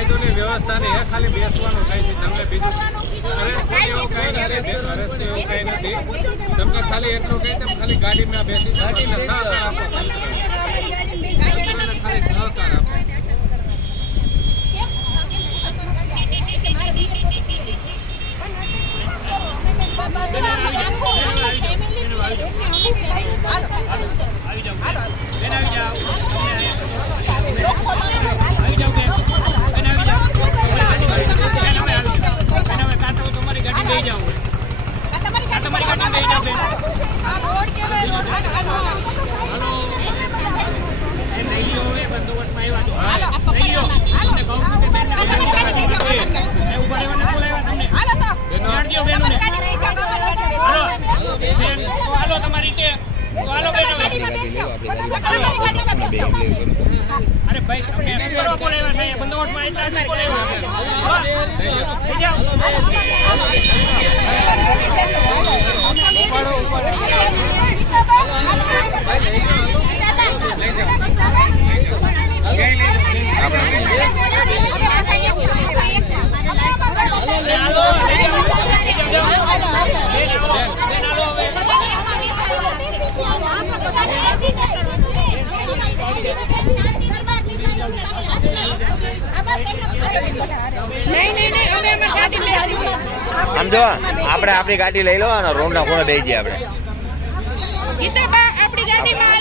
કાયદોની વ્યવસ્થા ને એ ખાલી બેસવાનું થાય છે. તમને બીજું અરેસ્ટ એવું કઈ નથી. અરેસ્ટ એવું કઈ નથી. તમને ખાલી એટલું કહી ખાલી ગાડીમાં બેસી એટલે સહકાર આપો. તમારી જાઓ આ તમારી ગાડી લઈ જાઓ બેન એ લઈ લ્યો હવે બંદોબસ્તમાં આવ્યા છો? લઈ લ્યો તમને કહું છું કે બેન ઊભા રહેવાને બોલાવ્યા તમને બેન દ્યો બેનોને હાલો બેન. તો હાલો તમારી રીતે તો હાલો બેન. અરે ભાઈ તમને બોલાવ્યા છે બંદોબસ્તમાં એટલા જ બોલાવ્યા છે હા? લઈ જાઓ બેન હાલો લઈ જાઓ લઈ જાઓ બેન હાલો બેન હાલો હવે નહીં નહીં નહીં અમે અમે ગાડી બેસીશું આમ જો, આપણે આપણી ગાડી લઈ લો અને રોડ ના ખૂણે બેસી જઈએ આપણે. આપણી ગાડીમાં